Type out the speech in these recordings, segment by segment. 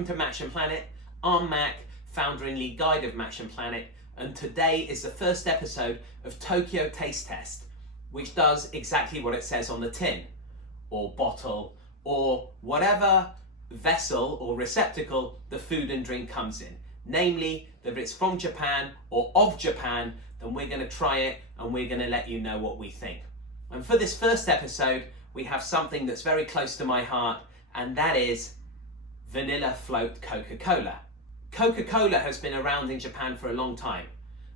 welcome to Maction Planet. I'm Mac, founder and lead guide of Maction Planet, and today is the first episode of Tokyo Taste Test, which does exactly what it says on the tin, or bottle, or whatever vessel or receptacle the food and drink comes in. Namely, that if it's from Japan or of Japan, then we're going to try it and we're going to let you know what we think. And for this first episode, we have something that's very close to my heart, and that is Vanilla Float Coca-Cola. Coca-Cola has been around in Japan for a long time,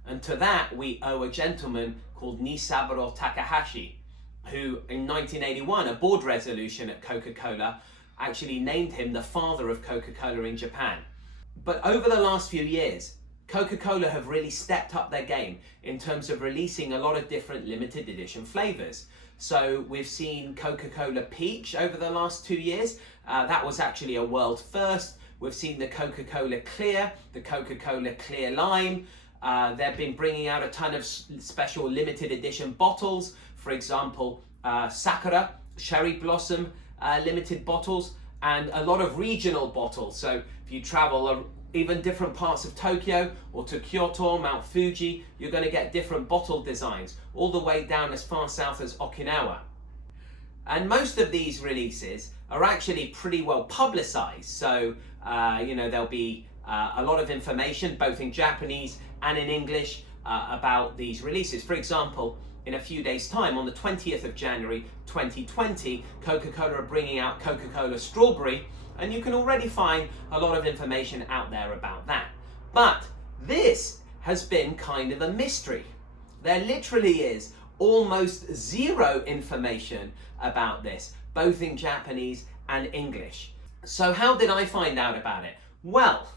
and to that we owe a gentleman called Nisaburo Takahashi, who in 1981, a board resolution at Coca-Cola actually named him the father of Coca-Cola in Japan. But over the last few years, Coca-Cola have really stepped up their game in terms of releasing a lot of different limited edition flavors. So we've seen Coca-Cola Peach over the last 2 years. That was actually a world first. We've seen the Coca-Cola Clear, the Coca-Cola Clear Lime. They've been bringing out a ton of special limited edition bottles. For example, Sakura, Cherry Blossom limited bottles, and a lot of regional bottles. So if you travel even different parts of Tokyo or to Kyoto, Mount Fuji, you're going to get different bottle designs, all the way down as far south as Okinawa. And most of these releases are actually pretty well publicized. So, there'll be a lot of information, both in Japanese and in English, about these releases. For example, in a few days' time, on the 20th of January 2020, Coca-Cola are bringing out Coca-Cola Strawberry, and you can already find a lot of information out there about that. But this has been kind of a mystery. There literally is almost zero information about this, both in Japanese and English. So how did I find out about it? Well,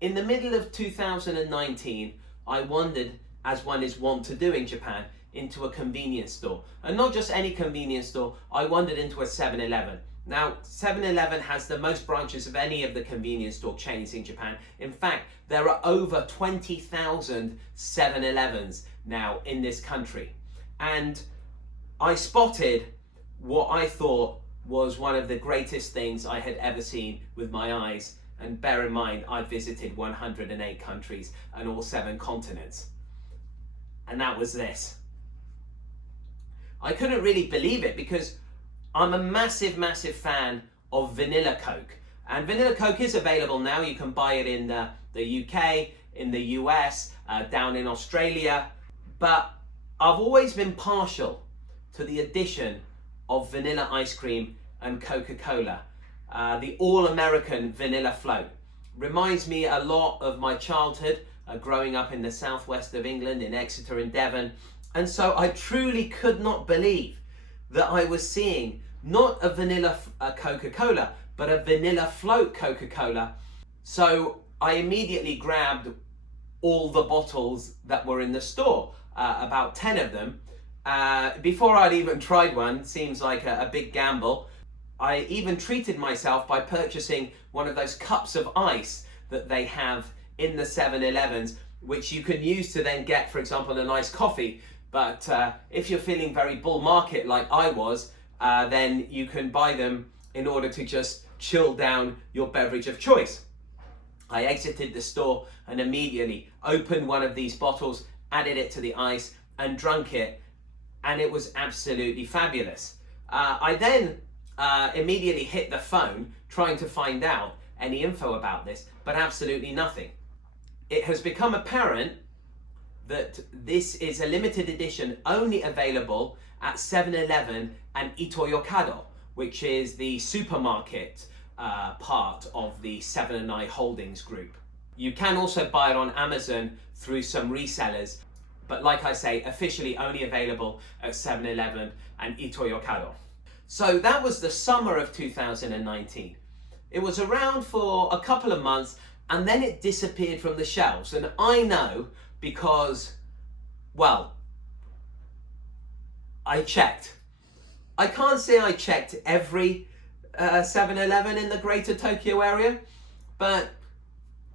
in the middle of 2019, I wandered, as one is wont to do in Japan, into a convenience store. And not just any convenience store, I wandered into a 7-Eleven. Now, 7-Eleven has the most branches of any of the convenience store chains in Japan. In fact, there are over 20,000 7-Elevens now in this country. And I spotted what I thought was one of the greatest things I had ever seen with my eyes. And bear in mind, I've visited 108 countries and all 7 continents. And that was this. I couldn't really believe it because I'm a massive, massive fan of Vanilla Coke. And Vanilla Coke is available now. You can buy it in the UK, in the US, down in Australia. But I've always been partial to the addition of vanilla ice cream and Coca-Cola. The all-American Vanilla Float. Reminds me a lot of my childhood, growing up in the southwest of England, in Exeter and Devon. And so I truly could not believe that I was seeing not a vanilla Coca-Cola, but a Vanilla Float Coca-Cola. So I immediately grabbed all the bottles that were in the store, about 10 of them. Before I'd even tried one, seems like a big gamble. I even treated myself by purchasing one of those cups of ice that they have in the 7-Elevens, which you can use to then get, for example, a nice coffee. But if you're feeling very bull market like I was, then you can buy them in order to just chill down your beverage of choice. I exited the store and immediately opened one of these bottles, added it to the ice and drank it, and it was absolutely fabulous. I then immediately hit the phone trying to find out any info about this, but absolutely nothing. It has become apparent that this is a limited edition only available at 7-Eleven and Ito-Yokado, which is the supermarket part of the 7 & I Holdings group. You can also buy it on Amazon through some resellers, but like I say, officially only available at 7-Eleven and Ito-Yokado. So that was the summer of 2019. It was around for a couple of months and then it disappeared from the shelves. And I know because, well, I checked. I can't say I checked every 7-Eleven in the greater Tokyo area, but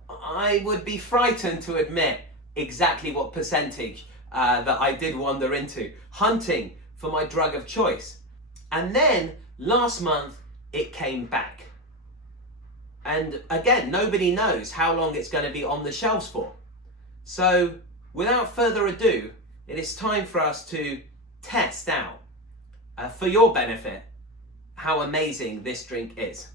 I would be frightened to admit exactly what percentage that I did wander into, hunting for my drug of choice. And then last month it came back. And again, nobody knows how long it's going to be on the shelves for. So without further ado, it is time for us to test out, for your benefit, how amazing this drink is.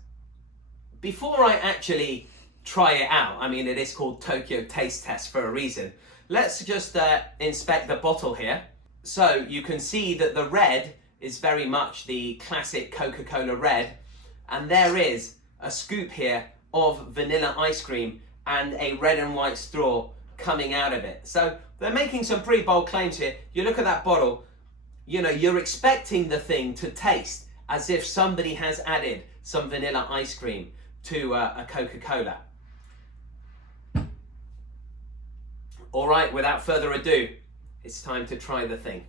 Before I actually try it out, I mean, it is called Tokyo Taste Test for a reason. Let's just inspect the bottle here. So you can see that the red is very much the classic Coca-Cola red, and there is a scoop here of vanilla ice cream and a red and white straw coming out of it. So they're making some pretty bold claims here. You look at that bottle, you know, you're expecting the thing to taste as if somebody has added some vanilla ice cream to a Coca-Cola. All right, without further ado, it's time to try the thing.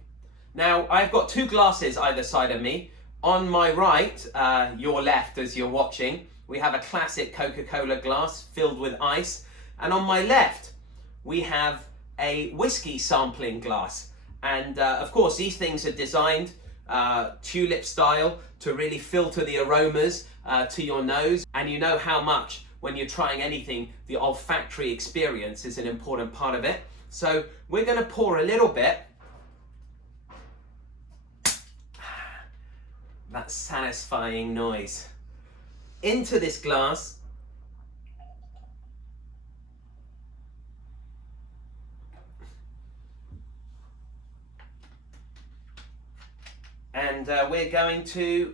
Now, I've got two glasses either side of me. On my right, your left as you're watching, we have a classic Coca-Cola glass filled with ice. And on my left, we have a whiskey sampling glass. And of course, these things are designed tulip style to really filter the aromas to your nose. And you know how much, when you're trying anything, the olfactory experience is an important part of it. So we're going to pour a little bit. That satisfying noise into this glass. And we're going to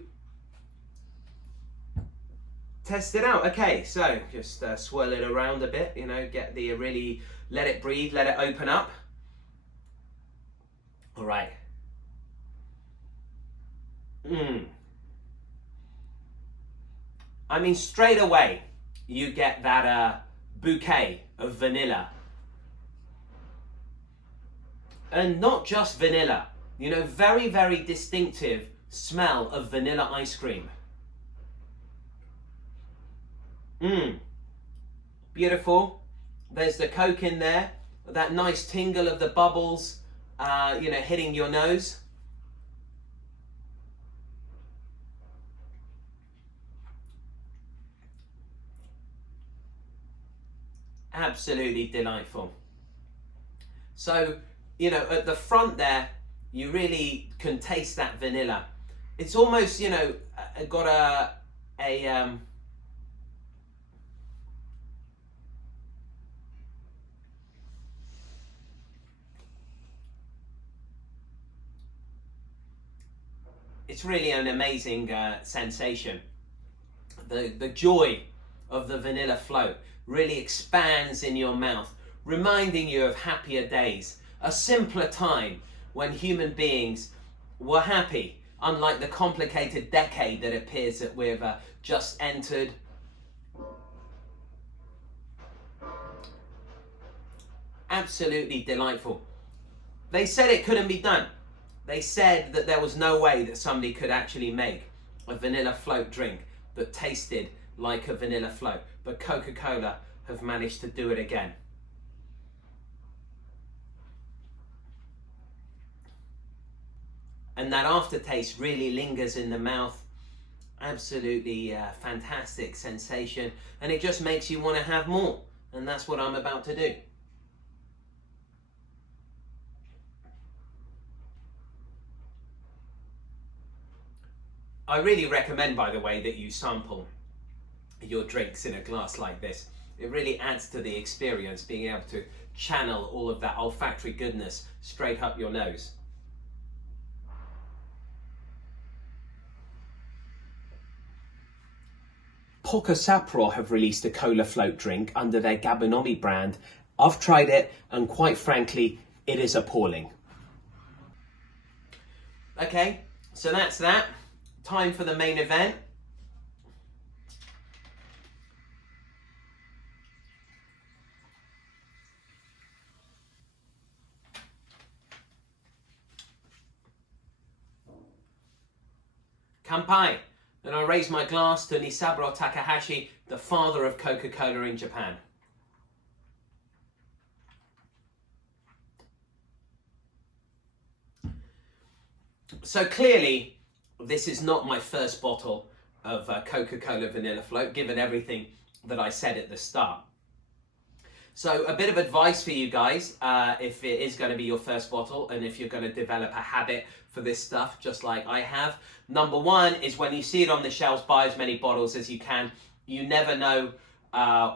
test it out. Okay, so just swirl it around a bit, you know, get the really, let it breathe, let it open up. All right. I mean, straight away, you get that bouquet of vanilla. And not just vanilla, you know, very, very distinctive smell of vanilla ice cream. Beautiful. There's the Coke in there, that nice tingle of the bubbles, you know, hitting your nose. Absolutely delightful. So, you know, at the front there, you really can taste that vanilla. It's almost, you know, got it's really an amazing sensation. The joy of the vanilla float really expands in your mouth, reminding you of happier days, a simpler time when human beings were happy, unlike the complicated decade that appears that we've just entered. Absolutely delightful. They said it couldn't be done. They said that there was no way that somebody could actually make a vanilla float drink that tasted like a vanilla float, but Coca-Cola have managed to do it again. And that aftertaste really lingers in the mouth. Absolutely fantastic sensation, and it just makes you want to have more, and that's what I'm about to do. I really recommend, by the way, that you sample your drinks in a glass like this. It really adds to the experience, being able to channel all of that olfactory goodness straight up your nose. Poca Sapporo have released a cola float drink under their Gabonomi brand. I've tried it, and quite frankly, it is appalling. Okay, so that's that. Time for the main event. Kanpai. And I raise my glass to Nisaburo Takahashi, the father of Coca-Cola in Japan. So clearly, this is not my first bottle of Coca-Cola Vanilla Float, given everything that I said at the start. So a bit of advice for you guys, if it is going to be your first bottle and if you're going to develop a habit for this stuff, just like I have. Number one is when you see it on the shelves, buy as many bottles as you can. You never know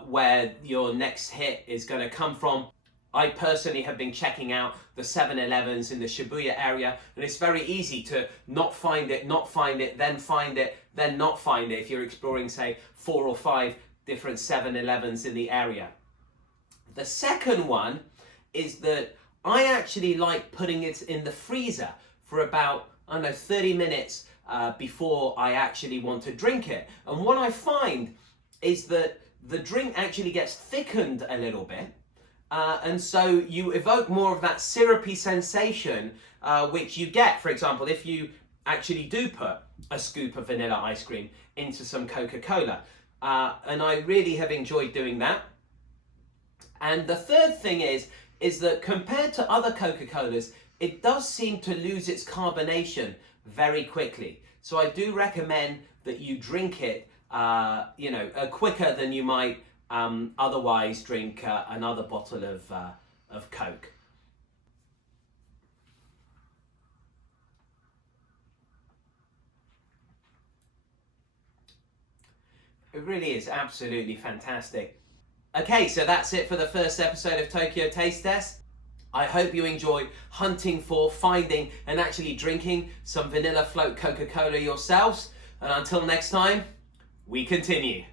where your next hit is going to come from. I personally have been checking out the 7-Elevens in the Shibuya area, and it's very easy to not find it, then find it, then not find it if you're exploring, say, 4 or 5 different 7-Elevens in the area. The second one is that I actually like putting it in the freezer for about, I don't know, 30 minutes before I actually want to drink it. And what I find is that the drink actually gets thickened a little bit. And so you evoke more of that syrupy sensation, which you get, for example, if you actually do put a scoop of vanilla ice cream into some Coca-Cola. And I really have enjoyed doing that. And the third thing is that compared to other Coca-Colas, it does seem to lose its carbonation very quickly. So I do recommend that you drink it, quicker than you might otherwise drink another bottle of Coke. It really is absolutely fantastic. Okay, so that's it for the first episode of Tokyo Taste Test. I hope you enjoy hunting for, finding, and actually drinking some vanilla float Coca-Cola yourselves. And until next time, we continue.